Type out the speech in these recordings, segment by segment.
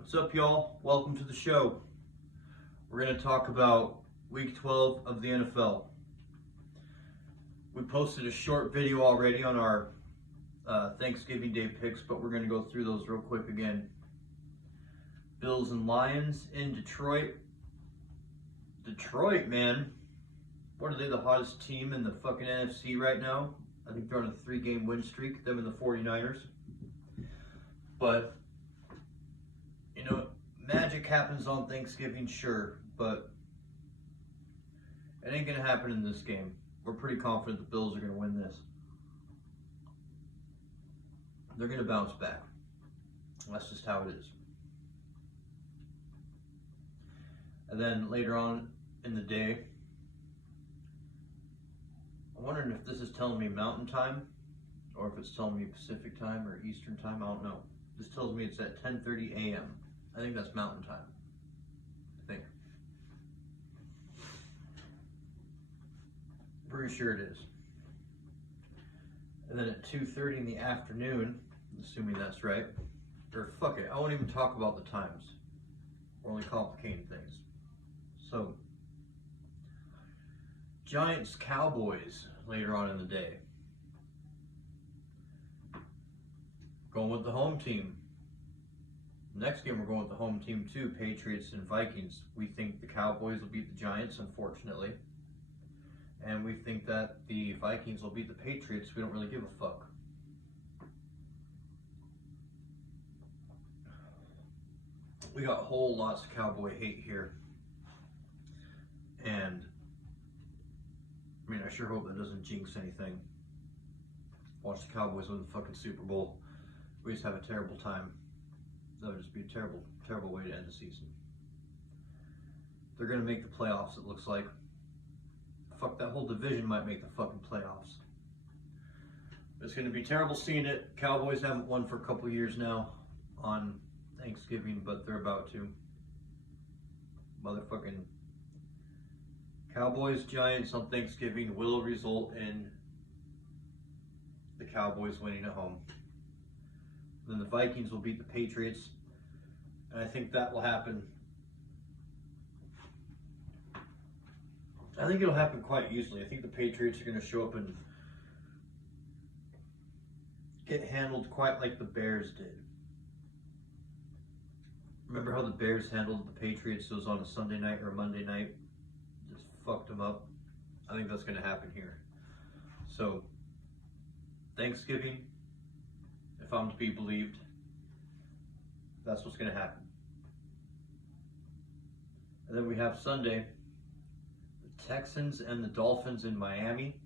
What's up, y'all? Welcome to the show. We're going to talk about week 12 of the NFL. We posted a short video already on our Thanksgiving Day picks, but we're going to go through those real quick again. Bills and Lions in Detroit. Detroit, man. What are they, the hottest team in the fucking NFC right now? I think they're on a 3-game win streak, them and the 49ers. But, you know, magic happens on Thanksgiving, sure, but it ain't going to happen in this game. We're pretty confident the Bills are going to win this. They're going to bounce back. That's just how it is. And then later on in the day, I'm wondering if this is telling me Mountain Time or if it's telling me Pacific Time or Eastern Time. I don't know. This tells me it's at 10:30 a.m. I think that's Mountain Time. I think. Pretty sure it is. And then at 2:30 in the afternoon, assuming that's right, or fuck it, I won't even talk about the times. We're only complicating things. So, Giants Cowboys later on in the day. Going with the home team. Next game we're going with the home team too, Patriots and Vikings. We think the Cowboys will beat the Giants, unfortunately. And we think that the Vikings will beat the Patriots. We don't really give a fuck. We got whole lots of Cowboy hate here. And, I mean, I sure hope that doesn't jinx anything. Watch the Cowboys win the fucking Super Bowl. We just have a terrible time. That would just be a terrible, terrible way to end the season. They're going to make the playoffs, it looks like. Fuck, that whole division might make the fucking playoffs. It's going to be terrible seeing it. Cowboys haven't won for a couple years now on Thanksgiving, but they're about to. Motherfucking Cowboys Giants on Thanksgiving will result in the Cowboys winning at home. Then the Vikings will beat the Patriots, and I think that will happen. I think it'll happen quite easily. I think the Patriots are going to show up and get handled quite like the Bears did. Remember how the Bears handled the Patriots? It was on a Sunday night or a Monday night. Just fucked them up. I think that's going to happen here. So, Thanksgiving, if I'm to be believed, that's what's going to happen. And then we have Sunday, the Texans and the Dolphins in Miami.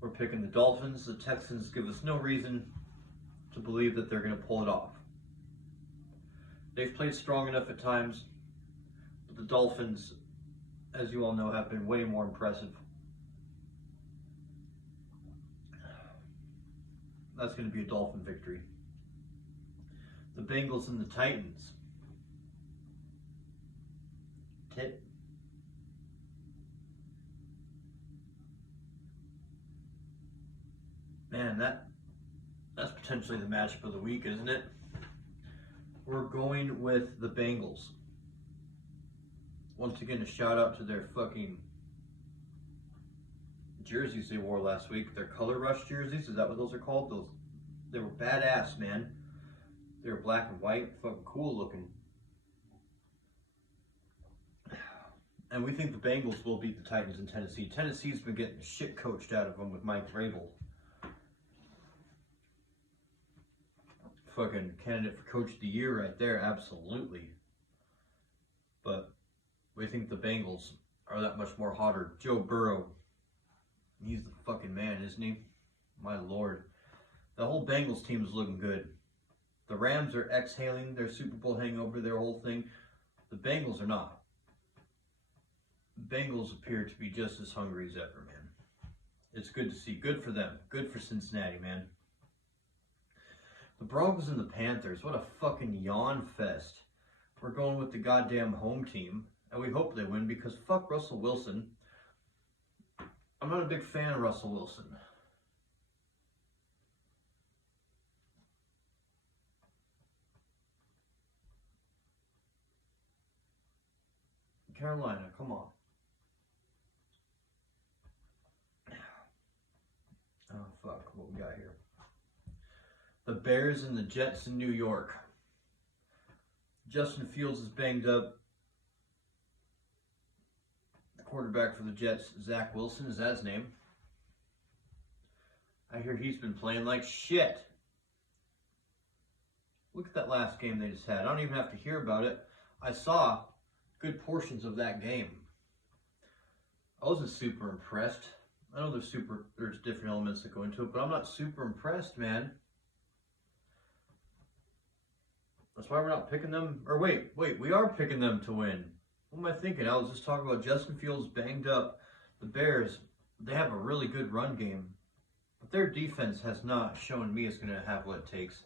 We're picking the Dolphins. The Texans give us no reason to believe that they're going to pull it off. They've played strong enough at times, but the Dolphins, as you all know, have been way more impressive. That's going to be a Dolphin victory. The Bengals and the Titans. Man, that's potentially the matchup of the week, isn't it? We're going with the Bengals. Once again, a shout out to their fucking jerseys they wore last week. Their color rush jerseys, is that what those are called? They were badass, man. They were black and white, fucking cool looking. And we think the Bengals will beat the Titans in Tennessee. Tennessee's been getting the shit coached out of them with Mike Vrabel. Fucking candidate for Coach of the Year right there, absolutely. But we think the Bengals are that much more hotter. Joe Burrow, he's the fucking man, isn't he? My lord. The whole Bengals team is looking good. The Rams are exhaling their Super Bowl hangover, their whole thing. The Bengals are not. The Bengals appear to be just as hungry as ever, man. It's good to see. Good for them. Good for Cincinnati, man. The Broncos and the Panthers, what a fucking yawn fest. We're going with the goddamn home team, and we hope they win because fuck Russell Wilson. I'm not a big fan of Russell Wilson. Carolina, come on. Oh, fuck, what we got here? The Bears and the Jets in New York. Justin Fields is banged up. The quarterback for the Jets, Zach Wilson, is that his name? I hear he's been playing like shit. Look at that last game they just had. I don't even have to hear about it. I saw good portions of that game. I wasn't super impressed. I know there's different elements that go into it, but I'm not super impressed, man. That's why we're not picking them. Or wait, we are picking them to win. What am I thinking? I was just talking about Justin Fields banged up. The Bears, they have a really good run game, but their defense has not shown me it's going to have what it takes.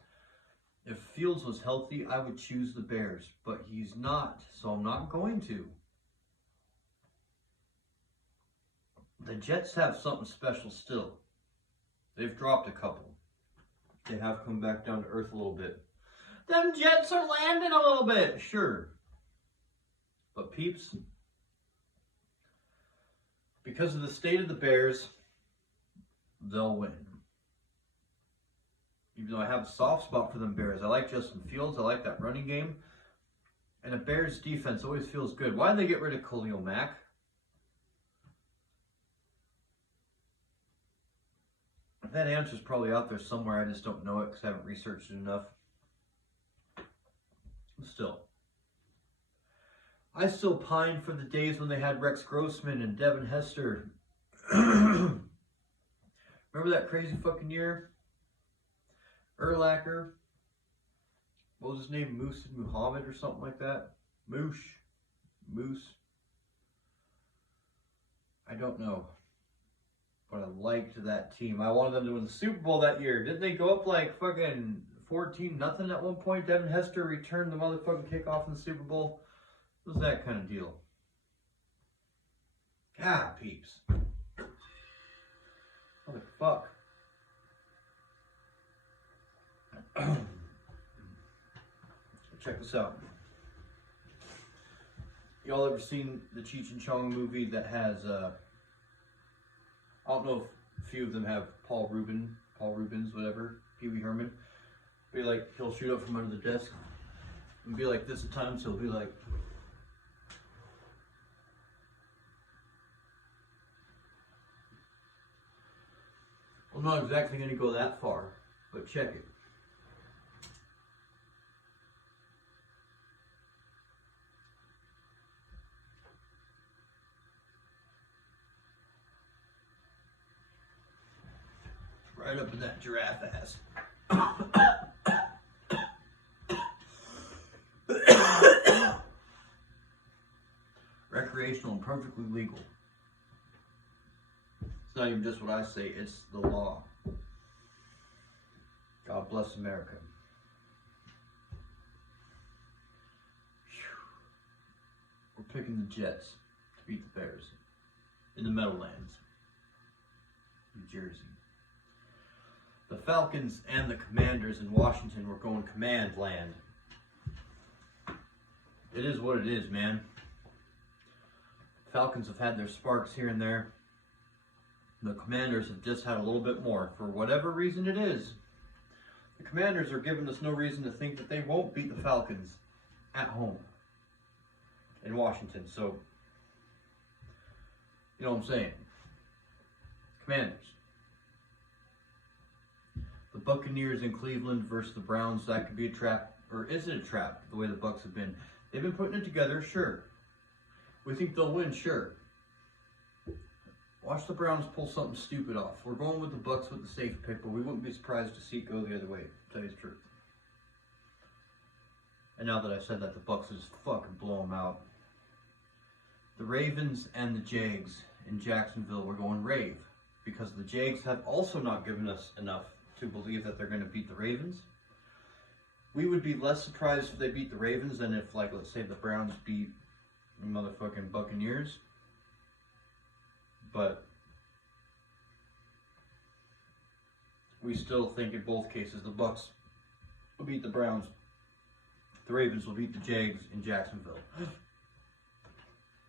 If Fields was healthy, I would choose the Bears, but he's not, so I'm not going to. The Jets have something special still. They've dropped a couple. They have come back down to earth a little bit. Them Jets are landing a little bit, sure. But peeps, because of the state of the Bears, they'll win. Even though I have a soft spot for them Bears. I like Justin Fields. I like that running game. And the Bears defense always feels good. Why did they get rid of Khalil Mack? That answer's probably out there somewhere. I just don't know it because I haven't researched it enough. Still, I still pine for the days when they had Rex Grossman and Devin Hester. Remember that crazy fucking year? Urlacher. What was his name? Muhammad or something like that? Moose. I don't know. But I liked that team. I wanted them to win the Super Bowl that year. Didn't they go up like fucking 14-0 at one point? Devin Hester returned the motherfucking kickoff in the Super Bowl. It was that kind of deal. God, peeps. What the fuck? Check this out. Y'all ever seen the Cheech and Chong movie that has, I don't know if a few of them have Paul Rubens, whatever, Pee Wee Herman. Be like, he'll shoot up from under the desk and be like this at times. He'll be like, I'm not exactly going to go that far, but check it. Right up in that giraffe ass. Recreational and perfectly legal. It's not even just what I say, it's the law. God bless America. We're picking the Jets to beat the Bears in the Meadowlands, New Jersey. The Falcons and the Commanders in Washington were going command land. It is what it is, man. Falcons have had their sparks here and there. The Commanders have just had a little bit more. For whatever reason it is, the Commanders are giving us no reason to think that they won't beat the Falcons at home in Washington. So, you know what I'm saying? Commanders. The Buccaneers in Cleveland versus the Browns, that could be a trap. Or is it a trap, the way the Bucs have been? They've been putting it together, sure. We think they'll win, sure. Watch the Browns pull something stupid off. We're going with the Bucs with the safe pick, but we wouldn't be surprised to see it go the other way, to tell you the truth. And now that I've said that, the Bucs just fucking blow them out. The Ravens and the Jags in Jacksonville, we're going Rave. Because the Jags have also not given us enough to believe that they're going to beat the Ravens. We would be less surprised if they beat the Ravens than if, like, let's say the Browns beat the motherfucking Buccaneers. But we still think in both cases the Bucs will beat the Browns. The Ravens will beat the Jags in Jacksonville.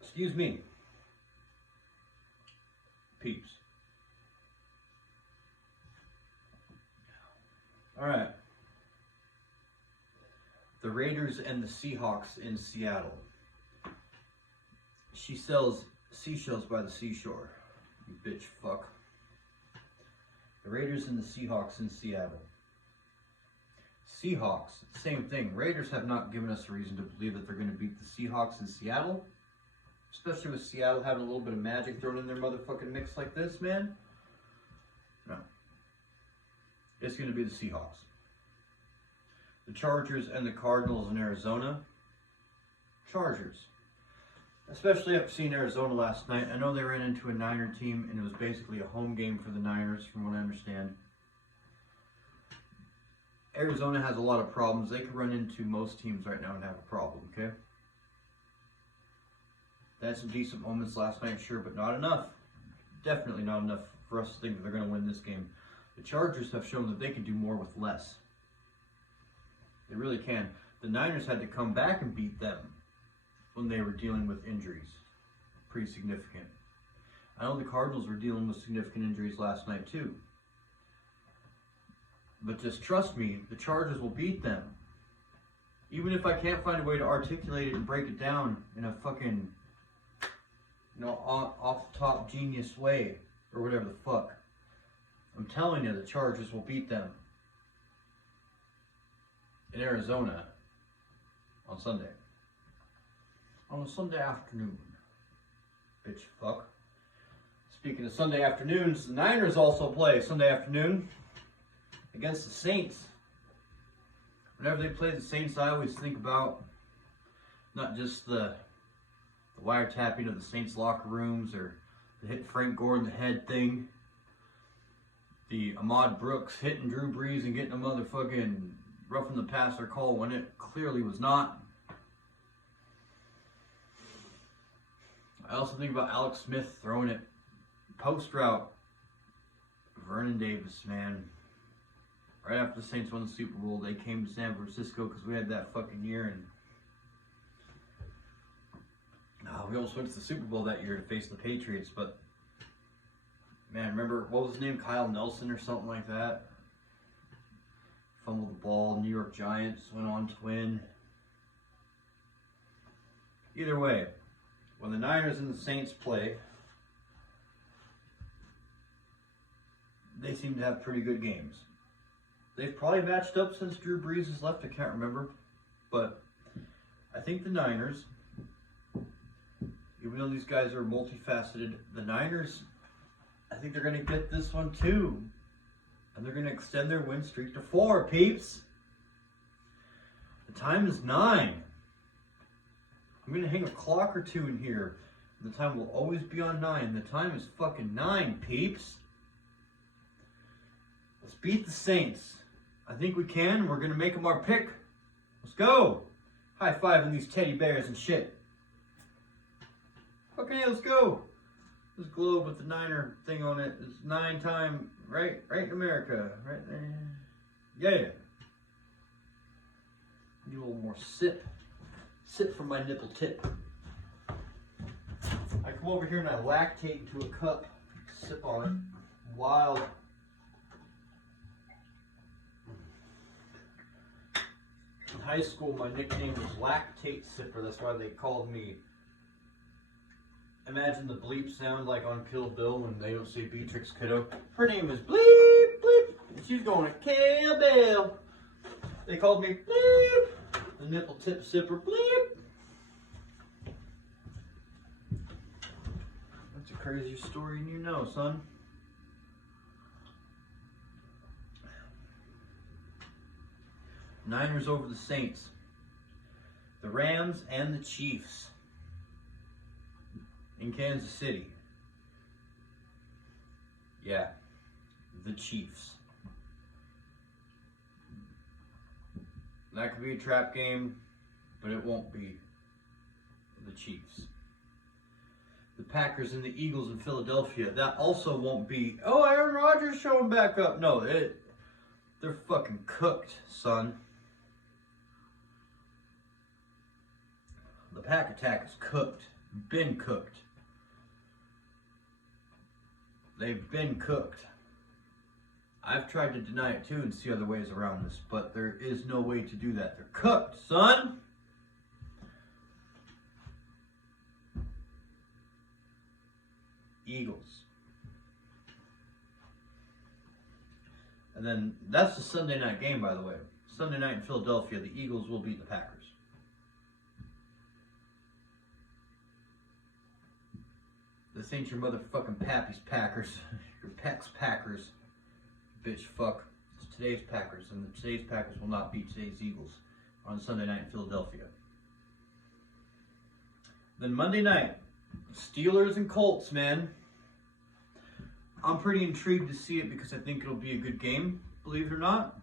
Excuse me. Peeps. Alright. The Raiders and the Seahawks in Seattle. She sells seashells by the seashore. You bitch fuck. The Raiders and the Seahawks in Seattle. Seahawks, same thing. Raiders have not given us a reason to believe that they're going to beat the Seahawks in Seattle. Especially with Seattle having a little bit of magic thrown in their motherfucking mix like this, man. No. It's going to be the Seahawks. The Chargers and the Cardinals in Arizona. Chargers. Especially after seeing Arizona last night. I know they ran into a Niner team and it was basically a home game for the Niners from what I understand. Arizona has a lot of problems. They could run into most teams right now and have a problem, okay? They had some decent moments last night, sure, but not enough. Definitely not enough for us to think that they're going to win this game. The Chargers have shown that they can do more with less. They really can. The Niners had to come back and beat them when they were dealing with injuries. Pretty significant. I know the Cardinals were dealing with significant injuries last night too. But just trust me, the Chargers will beat them. Even if I can't find a way to articulate it and break it down in a fucking, off-the-top genius way, or whatever the fuck. I'm telling you, the Chargers will beat them. In Arizona. On Sunday. On a Sunday afternoon. Bitch fuck. Speaking of Sunday afternoons, the Niners also play Sunday afternoon against the Saints. Whenever they play the Saints, I always think about not just the wiretapping of the Saints locker rooms or the hit Frank Gore in the head thing. The Ahmad Brooks hitting Drew Brees and getting a motherfucking roughing the passer call when it clearly was not. I also think about Alex Smith throwing it post route. Vernon Davis, man. Right after the Saints won the Super Bowl, they came to San Francisco because we had that fucking year, and we almost went to the Super Bowl that year to face the Patriots. But man, remember what was his name? Kyle Nelson or something like that. Fumbled the ball. New York Giants went on to win. Either way, when the Niners and the Saints play, they seem to have pretty good games. They've probably matched up since Drew Brees has left. I can't remember. But I think the Niners, even though these guys are multifaceted, the Niners, I think they're going to get this one too. And they're going to extend their win streak to 4, peeps. The time is 9. I'm going to hang a clock or two in here. The time will always be on 9. The time is fucking 9, peeps. Let's beat the Saints. I think we can. We're going to make them our pick. Let's go. High fiving these teddy bears and shit. Okay, let's go. This globe with the Niner thing on it is 9 time, right in America, right there. Yeah. Need a little more sip. Sip from my nipple tip. I come over here and I lactate into a cup, sip on it. Wild. In high school, my nickname was Lactate Sipper. That's why they called me. Imagine the bleep sound like on Kill Bill when they don't say Beatrix Kiddo. Her name is Bleep, Bleep, and she's going to Kill Bill. They called me Bleep, the nipple tip sipper, Bleep. That's a crazier story than you know, son. Niners over the Saints. The Rams and the Chiefs. In Kansas City. Yeah, the Chiefs. That could be a trap game, but it won't be the Chiefs. The Packers and the Eagles in Philadelphia. That also won't be, oh, Aaron Rodgers showing back up. No, they're fucking cooked, son. The Pack Attack is cooked. been cooked. They've been cooked. I've tried to deny it too and see other ways around this, but there is no way to do that. They're cooked, son! Eagles. And then that's the Sunday night game, by the way. Sunday night in Philadelphia, the Eagles will beat the Packers. This ain't your motherfucking Pappy's Packers. Your Peck's Packers. Bitch, fuck. It's today's Packers, and today's Packers will not beat today's Eagles on Sunday night in Philadelphia. Then Monday night, Steelers and Colts, man. I'm pretty intrigued to see it because I think it'll be a good game, believe it or not.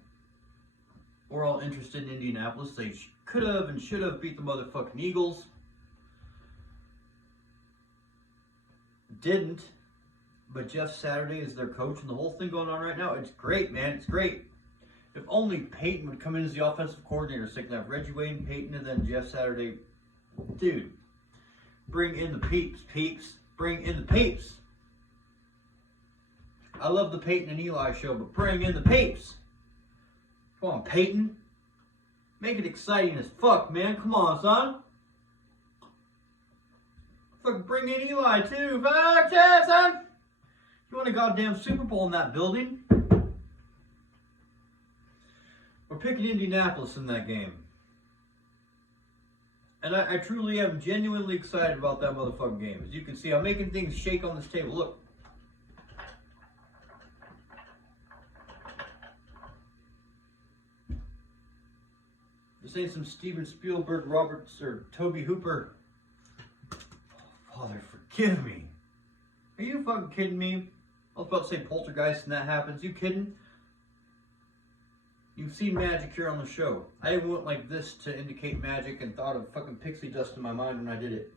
We're all interested in Indianapolis. They could have and should have beat the motherfucking Eagles. Didn't. But Jeff Saturday is their coach, and the whole thing going on right now, it's great, man. It's great. If only Peyton would come in as the offensive coordinator, so they can have Reggie Wayne, Peyton, and then Jeff Saturday. Dude, bring in the peeps, peeps. Bring in the peeps. I love the Peyton and Eli show, but bring in the peeps. Come on, Peyton. Make it exciting as fuck, man. Come on, son. Fuck, bring in Eli, too. Fuck, yeah, son. You want a goddamn Super Bowl in that building? We're picking Indianapolis in that game. And I truly am genuinely excited about that motherfucking game. As you can see, I'm making things shake on this table. Look. This ain't some Steven Spielberg, Roberts, or Toby Hooper. Father, forgive me. Are you fucking kidding me? I was about to say Poltergeist and that happens. You kidding? You've seen magic here on the show. I went like this to indicate magic and thought of fucking pixie dust in my mind when I did it.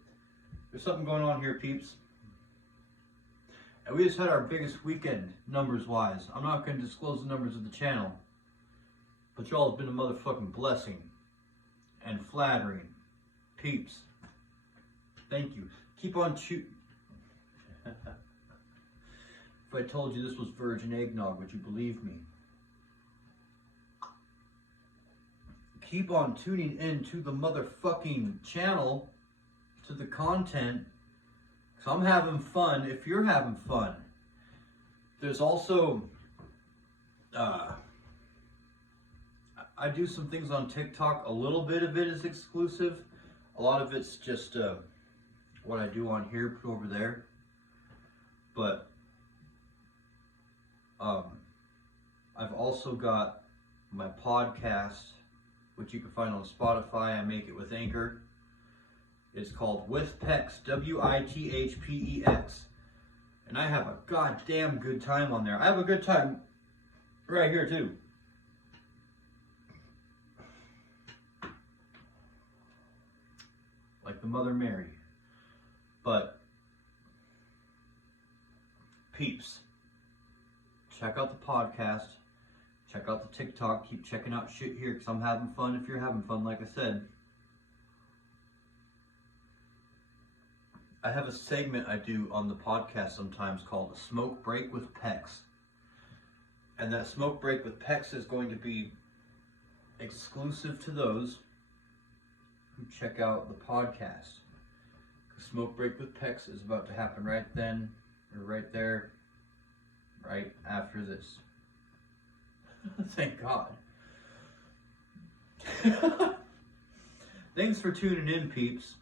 There's something going on here, peeps. And we just had our biggest weekend, numbers-wise. I'm not going to disclose the numbers of the channel. But y'all have been a motherfucking blessing. And flattering. Peeps. Thank you. Keep on shooting. If I told you this was virgin eggnog, would you believe me? Keep on tuning in to the motherfucking channel, to the content, because I'm having fun if you're having fun. There's also, I do some things on TikTok. A little bit of it is exclusive. A lot of it's just what I do on here, put over there. But I've also got my podcast, which you can find on Spotify. I make it with Anchor. It's called With Pex, WITHPEX. And I have a goddamn good time on there. I have a good time right here too. Like the Mother Mary. But peeps, check out the podcast, check out the TikTok, keep checking out shit here because I'm having fun if you're having fun, like I said. I have a segment I do on the podcast sometimes called a Smoke Break with Pex. And that Smoke Break with Pex is going to be exclusive to those who check out the podcast. Smoke Break with Pex is about to happen right then, or right there, right after this. Thank God. Thanks for tuning in, peeps.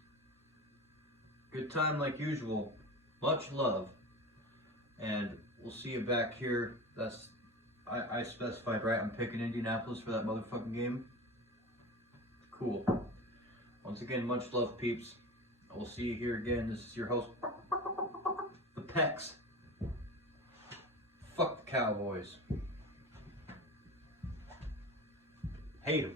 Good time like usual. Much love. And we'll see you back here. That's I specified, right? I'm picking Indianapolis for that motherfucking game. Cool. Once again, much love, peeps. I will see you here again. This is your host, the Pex. Fuck the Cowboys. Hate them.